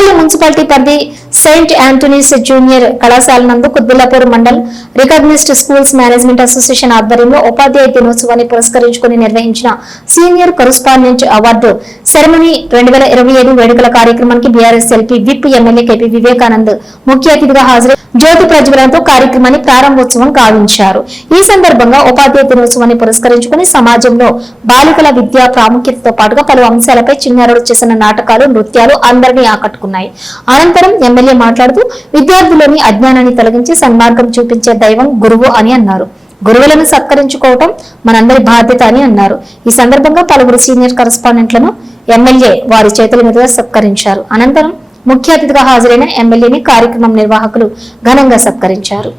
Kothapalli municipality పరిధి saint Antony's junior కళాశాల నందు Quthbullapur mandal recognised schools management association ఆధ్వర్యంలో ఉపాధ్యాయ దినోత్సవాన్ని పురస్కరించుకుని నిర్వహించిన సీనియర్ కరస్పాండెంట్ అవార్డు సెరమనీ రెండు వేల ఇరవై ఐదు వేడుకల కార్యక్రమానికి BRS LP whip MLA KP Vivekanand ముఖ్య అతిథిగా హాజరై జ్యోతి ప్రజ్వలంతో కార్యక్రమాన్ని ప్రారంభోత్సవం గావించారు. ఈ సందర్భంగా ఉపాధ్యాయ దినోత్సవాన్ని పురస్కరించుకుని సమాజంలో బాలికల విద్యా ప్రాముఖ్యతతో పాటుగా పలు అంశాలపై చిన్నారులు చేసిన నాటకాలు నృత్యాలు అందరినీ ఆకట్టుకున్నాయి. అనంతరం ఎమ్మెల్యే మాట్లాడుతూ విద్యార్థులని అజ్ఞానాన్ని తొలగించి సన్మార్గం చూపించే దైవం గురువు అని అన్నారు. గురువులను సత్కరించుకోవటం మనందరి బాధ్యత అని అన్నారు. ఈ సందర్భంగా పలువురు సీనియర్ కరస్పాండెంట్లను ఎమ్మెల్యే వారి చేతుల మీదుగా సత్కరించారు. అనంతరం ముఖ్య అతిథిగా హాజరైన ఎమ్మెల్యేని కార్యక్రమం నిర్వాహకులు ఘనంగా సత్కరించారు.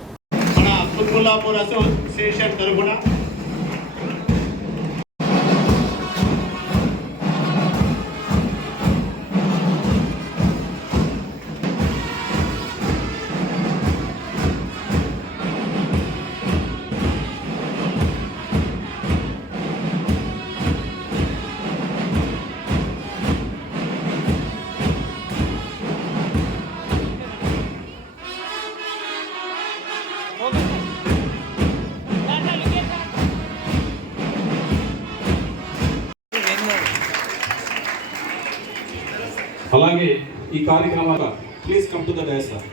కార్యక్రమాల please come to the dais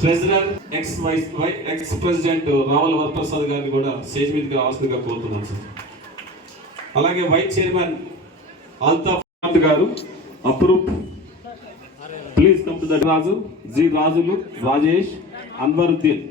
treasurer ex vice why ex president Raval Varaprasad గారిని కూడా స్టేజ్ మీదకి రావాల్సిందిగా కోరుతున్నాను సార్ అలాగే వైస్ చైర్మన్ అల్తాఫ్ గారు అప్రూప్. Please come to the Raju. G. రాజులు Rajesh Anwaruddin.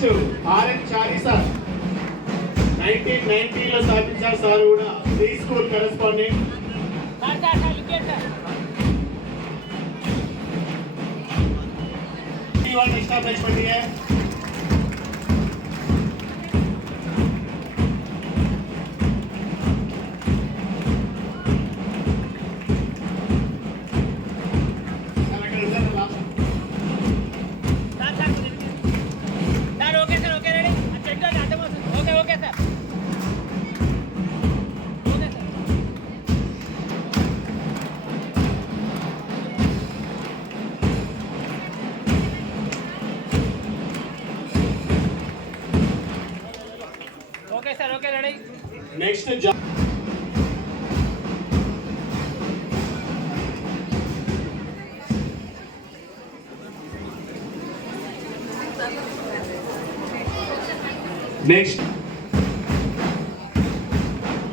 Next RN Chary sir nineteen నైన్టీలో స్థాపించారు సార్ కూడా. Pre school correspondent. Establishment next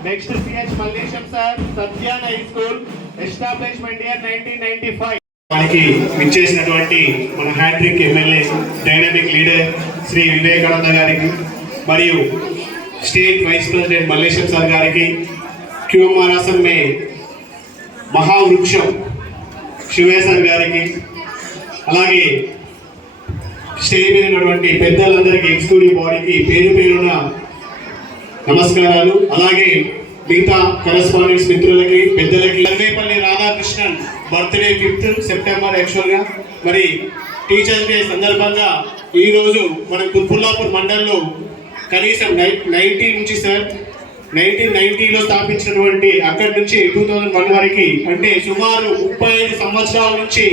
next CH Mallesham sir Satyan high school establishment year nineteen ninety five మనకి విచ్చేసినటువంటి మన hattrick MLA dynamic leader Shri Vivekananda గారికి మరియు state vice president Mallesham sir గారికి QMRSM మే మహావృక్షం శివేశ్వర్ గారికి అలాగే స్టేజ్ మీద ఉన్నటువంటి పెద్దలందరికీ ఎగ్జిక్యూటివ్ బాడీకి పేరు పేరున నమస్కారాలు. అలాగే మిగతా కరెస్పాండెంట్స్ మిత్రులకి పెద్దలకి Sarvepalli Radhakrishnan birthday fifth September యాక్చువల్గా మరి టీచర్స్ డే సందర్భంగా ఈరోజు మన కుత్బుల్లాపూర్ మండలంలో కనీసం నై నైన్టీ నుంచి సార్ నైన్టీన్ నైన్టీలో స్థాపించినటువంటి అక్కడి నుంచి టూ థౌజండ్ వన్ వరకు అంటే సుమారు ముప్పై ఐదు సంవత్సరాల నుంచి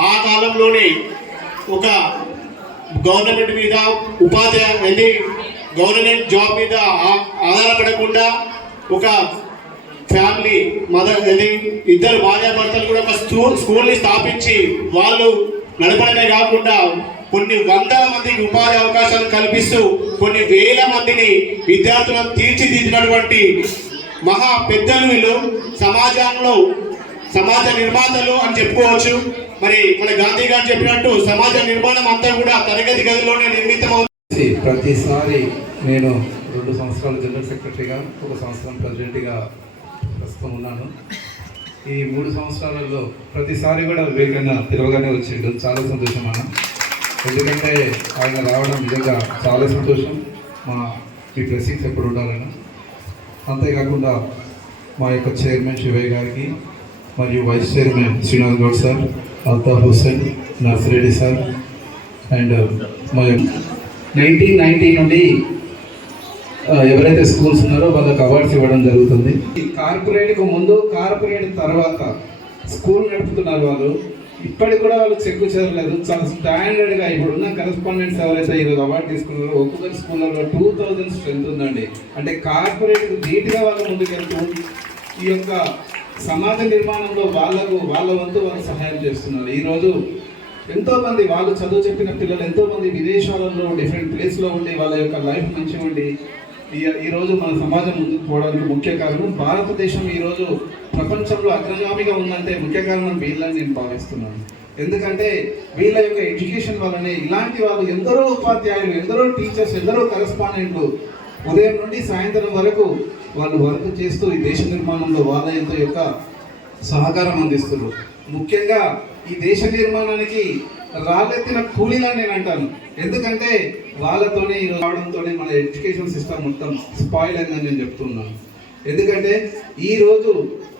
ఆ కాలంలోనే ఒక గవర్నమెంట్ మీద ఉపాధ్యాయ అది గవర్నమెంట్ జాబ్ మీద ఆధారపడకుండా ఒక ఫ్యామిలీ మదర్ అది ఇద్దరు భార్యాభర్తలు కూడా ఒక స్కూల్ స్కూల్ని స్థాపించి వాళ్ళు నడపడమే కాకుండా కొన్ని వందల మందికి ఉపాధి అవకాశాలు కల్పిస్తూ కొన్ని వేల మందిని విద్యార్థులను తీర్చిదిద్దినటువంటి మహా పెద్దలు వీళ్ళు. సమాజంలో సమాజ నిర్మాతలు అని చెప్పుకోవచ్చు. మరి మన గాంధీ గారు చెప్పినట్టు సమాజ నిర్మాణం అంతా కూడా తరగతి గదిలోనే నిర్మితం చేసి ప్రతిసారి నేను రెండు సంవత్సరాలు జనరల్ సెక్రటరీగా ఒక సంవత్సరం ప్రెసిడెంట్గా ప్రస్తుతం ఉన్నాను. ఈ మూడు సంవత్సరాలలో ప్రతిసారి కూడా వివేకన్న పిలవగానే వచ్చిండు. చాలా సంతోషం అన్న. ఎందుకంటే ఆయన రావడం నిజంగా చాలా సంతోషం. మా మీ బ్లెస్సింగ్స్ ఎప్పుడు ఉండాలని. అంతేకాకుండా మా యొక్క చైర్మన్ శివయ్య గారికి మరియు vice chairman Srinivas Goud sir Altaf Hussain Narsireddy sir and మా నైన్టీన్ నైన్టీ నుండి uh, ఎవరైతే స్కూల్స్ ఉన్నారో వాళ్ళకి అవార్డ్స్ ఇవ్వడం జరుగుతుంది. కార్పొరేట్కు ముందు కార్పొరేట్ తర్వాత స్కూల్ నడుపుతున్నారు వాళ్ళు. ఇప్పటికి కూడా వాళ్ళు చెక్కు చేరలేదు. చాలా స్టాండర్డ్గా ఇప్పుడు ఉన్న కరెస్పాండెంట్స్ ఎవరైతే ఈరోజు అవార్డు తీసుకున్నారో ఒక్కొక్క స్కూళ్ళలో టూ థౌజండ్ స్ట్రెంత్ ఉందండి. అంటే కార్పొరేట్ నీట్గా వాళ్ళు ముందుకెళ్తూ ఈ యొక్క సమాజ నిర్మాణంలో వాళ్ళకు వాళ్ళ వంతు వాళ్ళు సహాయం చేస్తున్నారు. ఈరోజు ఎంతోమంది వాళ్ళు చదువు చెప్పిన పిల్లలు ఎంతోమంది విదేశాలలో డిఫరెంట్ ప్లేస్లో ఉండి వాళ్ళ యొక్క లైఫ్ మంచిగా ఉండి ఈ ఈరోజు మన సమాజం ముందుకు పోవడానికి ముఖ్య కారణం భారతదేశం ఈరోజు ప్రపంచంలో అగ్రగామిగా ఉందంటే ముఖ్య కారణం వీళ్ళని నేను భావిస్తున్నాను. ఎందుకంటే వీళ్ళ యొక్క ఎడ్యుకేషన్ వల్లనే ఇలాంటి వాళ్ళు ఎందరో ఉపాధ్యాయులు ఎందరో టీచర్స్ ఎందరో కరెస్పాండెంట్లు ఉదయం నుండి సాయంత్రం వరకు వాళ్ళు వర్క్ చేస్తూ ఈ దేశ నిర్మాణంలో వాళ్ళ యొక్క సహకారం అందిస్తున్నారు. ముఖ్యంగా ఈ దేశ నిర్మాణానికి రాళ్ళెత్తిన కూలీలని నేను అంటాను. ఎందుకంటే వాళ్ళతోనే రావడంతోనే మన ఎడ్యుకేషన్ సిస్టమ్ మొత్తం స్పాయిల్ అయిందని నేను చెప్తున్నాను. ఎందుకంటే ఈరోజు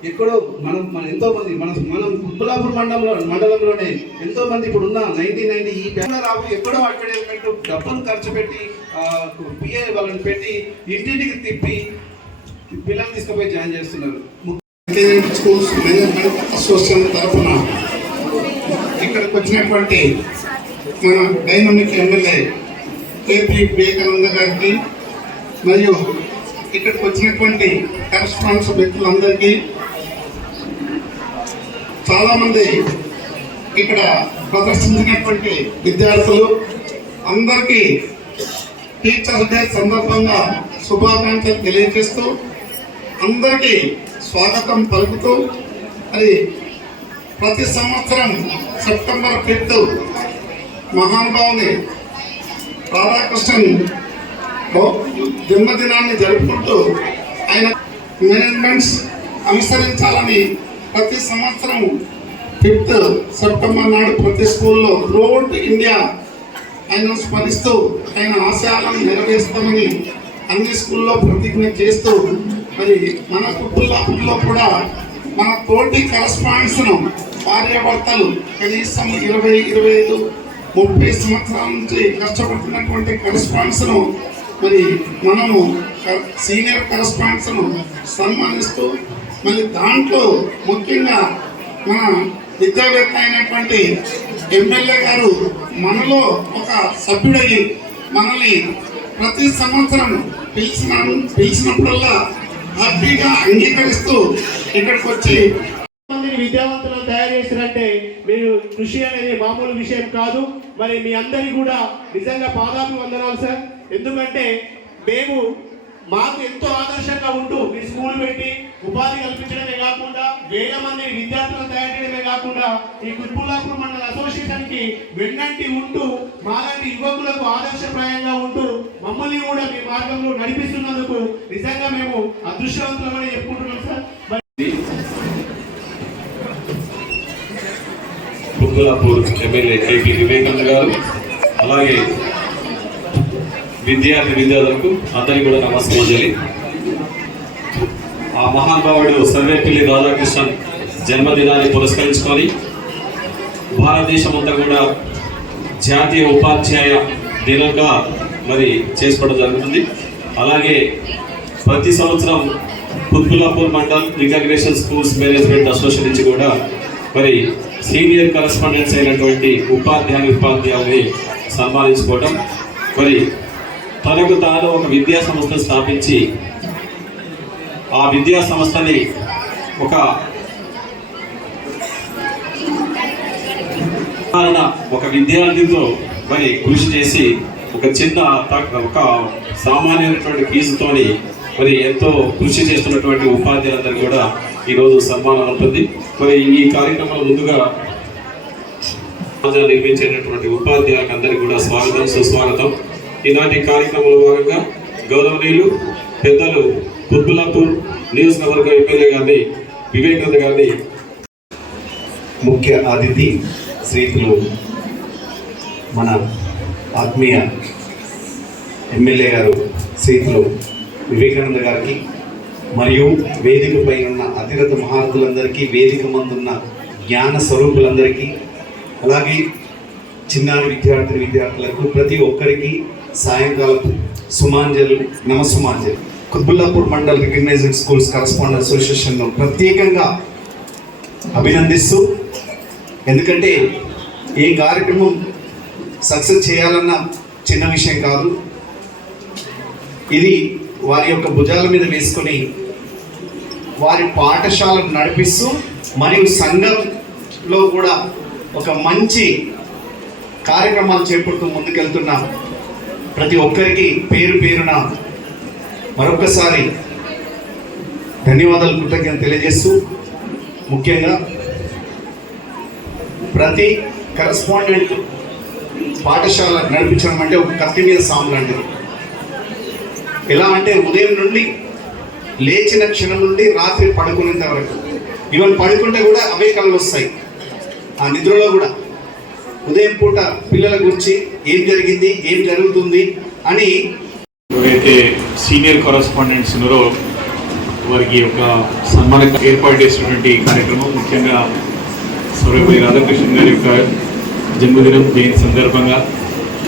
ఎక్కడో మనం మన ఎంతో మంది మన మనం కుబ్బలాపూర్ మండలంలో మండలంలోనే ఎంతో మంది ఇప్పుడు ఉన్న నైన్టీన్ నైన్టీ ఈ బ్యాంకులో రావు ఎక్కడో అడ్వర్టైజ్మెంట్ డబ్బులు ఖర్చు పెట్టి పిఏ వాళ్ళని పెట్టి ఇంటింటికి తిప్పి పిల్లల్ని తీసుకుపోయి జాయిన్ చేస్తున్నారు. స్కూల్స్ మేనేజ్మెంట్ అసోసియేషన్ తరఫున ఇక్కడికి వచ్చినటువంటి మన డైనమిక్ ఎమ్మెల్యే కేపీ వివేకానంద గారికి మరియు ఇక్కడికి వచ్చినటువంటి కరస్పాండ్స్ వ్యక్తులందరికీ చాలామంది ఇక్కడ ప్రదర్శించినటువంటి విద్యార్థులు అందరికీ టీచర్స్ డే సందర్భంగా శుభాకాంక్షలు తెలియజేస్తూ అందరికీ స్వాగతం పలుకుతూ అది ప్రతి సంవత్సరం సెప్టెంబర్ ఫిఫ్త్ మహానుభావుని రాధాకృష్ణన్ జన్మదినాన్ని జరుపుకుంటూ ఆయన మేనేజ్మెంట్స్ అనుసరించాలని ప్రతి సంవత్సరం ఫిఫ్త్ సెప్టెంబర్ నాడు ప్రతి స్కూల్లో త్రూఅవుట్ ఇండియా ఆయన స్మరిస్తూ ఆయన ఆశయాలను నెరవేరుస్తామని అన్ని స్కూల్లో ప్రతిజ్ఞ చేస్తూ మరి మన కుటుంబంలో కూడా మన తోటి కరస్పాండ్స్ను భార్యాభర్తలు కనీసం ఇరవై ఇరవై ఐదు ముప్పై సంవత్సరాల నుంచి కష్టపడుతున్నటువంటి కరస్పాండ్స్ను మరి మనము సీనియర్ కరస్పాండ్స్ను సన్మానిస్తూ మరి దాంట్లో ముఖ్యంగా మన విద్యావేత్త అయినటువంటి ఎమ్మెల్యే గారు మనలో ఒక సభ్యుడయ్యి మనల్ని ప్రతి సంవత్సరం పిలిచిన పిలిచినప్పుడల్లా హ్యాపీగా అంగీకరిస్తూ ఇక్కడికి వచ్చి మందిని విద్యావంతులను తయారు చేసినట్టే మీరు కృషి అనేది మామూలు విషయం కాదు. మరి మీ అందరికీ కూడా నిజంగా పాదాభి వందనాలు సార్. ఎందుకంటే మేము మాకు ఎంతో ఆదర్శంగా ఉంటూ మీ స్కూల్ పెట్టి ఉపాధి కల్పించడమే కాకుండా వేల మంది విద్యార్థులను తయారు చేయడమే కాకుండా ఈ కుత్బుల్లాపూర్ మండల అసోసియేషన్కి వెన్నంటి ఉంటూ మాలాంటి యువకులకు ఆదర్శప్రాయంగా ఉంటూ మమ్మల్ని కూడా మీ మార్గంలో నడిపిస్తున్నందుకు నిజంగా మేము అదృష్టవంతులమని చెప్పుకుంటున్నాం సార్. మరి ఎమ్మెల్యే కేపీ వివేకానంద గారు అలాగే విద్యార్థి విద్యార్థులకు అందరికీ కూడా నమస్కారం ఆ మహానుభావుడు సర్వేపల్లి రాధాకృష్ణన్ జన్మదినాన్ని పురస్కరించుకొని భారతదేశం అంతా కూడా జాతీయ ఉపాధ్యాయ దినంగా మరి చేసుకోవడం జరుగుతుంది. అలాగే ప్రతి సంవత్సరం Quthbullapur mandal recognition schools management association నుంచి కూడా మరి సీనియర్ కరస్పాండెంట్స్ అయినటువంటి ఉపాధ్యాయ ఉపాధ్యాయుని సన్మానించుకోవడం మరి తనకు తాను ఒక విద్యా సంస్థ స్థాపించి ఆ విద్యా సంస్థని ఒక ఒక విద్యార్థితో మరి కృషి చేసి ఒక చిన్న ఒక సామాన్యమైనటువంటి ఫీజుతోని మరి ఎంతో కృషి చేస్తున్నటువంటి ఉపాధ్యాయులందరూ కూడా ఈరోజు సన్మానం ఉంటుంది మరి ఈ కార్యక్రమంలో ముందుగా నిర్మించేటటువంటి ఉపాధ్యాయులకు అందరికీ కూడా స్వాగతం సుస్వాగతం. ఈనాటి కార్యక్రమంలో భాగంగా గౌరవనీయులు పెద్దలు కుత్బులాపూర్ నియోజకవర్గ ఎమ్మెల్యే గారిని వివేకానంద గారిని ముఖ్య అతిథి శ్రీతులు మన ఆత్మీయ ఎమ్మెల్యే గారు శ్రీతులు వివేకానంద గారికి మరియు వేదికపై ఉన్న అతిరథ మహారథులందరికీ వేదిక మందున్న జ్ఞాన స్వరూపులందరికీ అలాగే చిన్నారి విద్యార్థి విద్యార్థులకు ప్రతి ఒక్కరికి సాయంకాలపు నమ నమస్సుమాంజలు Quthbullapur mandal recognising schools correspondent అసోసియేషన్ను ప్రత్యేకంగా అభినందిస్తూ ఎందుకంటే ఏ కార్యక్రమం సక్సెస్ చేయాలన్న చిన్న విషయం కాదు. ఇది వారి యొక్క భుజాల మీద వేసుకొని వారి పాఠశాలను నడిపిస్తూ మరియు సంఘంలో కూడా ఒక మంచి కార్యక్రమాలు చేపడుతూ ముందుకెళ్తున్న ప్రతి ఒక్కరికి పేరు పేరున మరొకసారి ధన్యవాదాలు కృతజ్ఞత తెలియజేస్తూ ముఖ్యంగా ప్రతి కరస్పాండెంట్ పాఠశాల నడిపించడం అంటే ఒక కత్తి మీద సాము లాంటిది. ఎలా అంటే ఉదయం నుండి లేచిన క్షణం నుండి రాత్రి పడుకునేంత వరకు. ఈవెన్ పడుకుంటే కూడా అవే కళ్ళు వస్తాయి. ఆ నిద్రలో కూడా. ఉదయం పూట పిల్లల గురించి ఏం జరిగింది ఏం జరుగుతుంది అని ఎవరైతే సీనియర్ కరస్పాండెంట్స్ ఉన్నారో వారికి ఒక సన్మాన ఏర్పాటు చేసినటువంటి కార్యక్రమం ముఖ్యంగా సర్వపల్లి రాధాకృష్ణ గారి యొక్క జన్మదినం దీని సందర్భంగా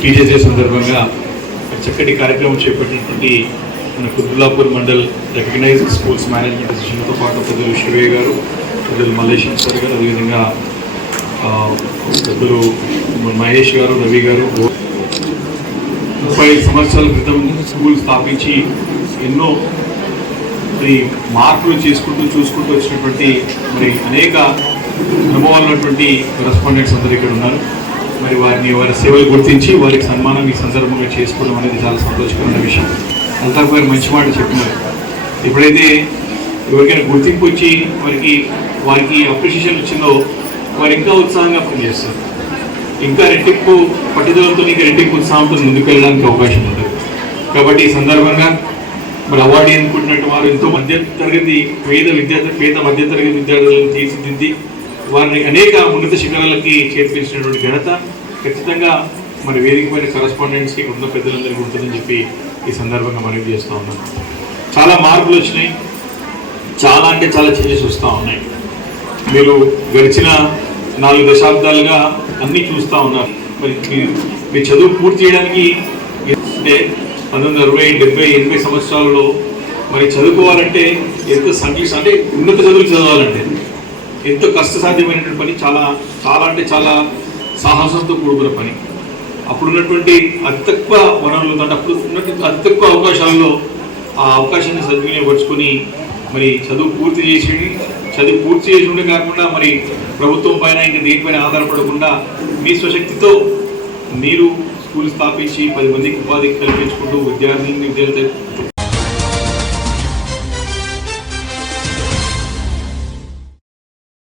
టీజేజే సందర్భంగా చక్కటి కార్యక్రమం చేపట్టినటువంటి మన Quthbullapur mandal recognised sports management అసోసియేషన్తో పాటు పెద్దలు శివయ్య గారు పెద్దలు మల్లేశ్వర్ సార్ గారు అదేవిధంగా పెద్దలు మహేష్ గారు రవి గారు ముప్పై సంవత్సరాల క్రితం స్కూల్ స్థాపించి ఎన్నో మరి మార్పులు చేసుకుంటూ చూసుకుంటూ వచ్చినటువంటి మరి అనేక అనుభవాలు ఉన్నటువంటి కరస్పాండెంట్స్ అందరూ ఇక్కడ ఉన్నారు. మరి వారిని వారి సేవలు గుర్తించి వారికి సన్మానం ఈ సందర్భంగా చేసుకోవడం అనేది చాలా సంతోషకరమైన విషయం. అల్తాఫ్ గారు మంచి మాట చెప్పినారు. ఎప్పుడైతే ఎవరికైనా గుర్తింపు వచ్చి వారికి వారికి అప్రిషియేషన్ వచ్చిందో వారు ఇంకా ఉత్సాహంగా పనిచేస్తారు. ఇంకా రెట్టింపు పట్టుదలతో ఇంకా రెట్టింపు ఉత్సాహంతో ముందుకు వెళ్ళడానికి అవకాశం ఉంటుంది. కాబట్టి ఈ సందర్భంగా మరి అవార్డు ఎన్నుకుంటున్నట్టు వారు ఎంతో మధ్య తరగతి పేద విద్యార్థి పేద మధ్య తరగతి విద్యార్థులను తీర్చిదిద్ది వారిని అనేక ఉన్నత శిఖరాలకి చేర్పించినటువంటి ఘనత ఖచ్చితంగా మరి వేదికమైన కరస్పాండెంట్స్కి ఉన్న పెద్దలందరికీ ఉంటుందని చెప్పి ఈ సందర్భంగా మనవి చేస్తూ ఉన్నాను. చాలా మార్పులు వచ్చినాయి. చాలా అంటే చాలా చేంజెస్ వస్తూ ఉన్నాయి. మీరు గడిచిన నాలుగు దశాబ్దాలుగా అన్నీ చూస్తూ ఉన్నారు. మరి మీ- చదువు పూర్తి చేయడానికి అంటే పంతొమ్మిది అరవై డెబ్బై ఎనభై సంవత్సరాలలో మరి చదువుకోవాలంటే ఎంత సంక్లిష్ట అంటే ఉన్నత చదువులు చదవాలంటే ఎంతో కష్టసాధ్యమైనటువంటి పని చాలా చాలా అంటే చాలా సాహసంతో కూడుకున్న పని. అప్పుడున్నటువంటి అతి తక్కువ వనరులు అంటే అప్పుడు ఉన్నటువంటి అతి తక్కువ అవకాశాల్లో ఆ అవకాశాన్ని సద్వినియోగపరుచుకొని మరి చదువు పూర్తి చేసి చదివి పూర్తి చేసి ఉండే కాకుండా మరి ప్రభుత్వం పైన ఇంకా దేనిపైన ఆధారపడకుండా మీ స్వశక్తితో మీరు స్కూల్ స్థాపించి పది మందికి ఉపాధి కల్పించుకుంటూ విద్యార్థిని విద్యార్థి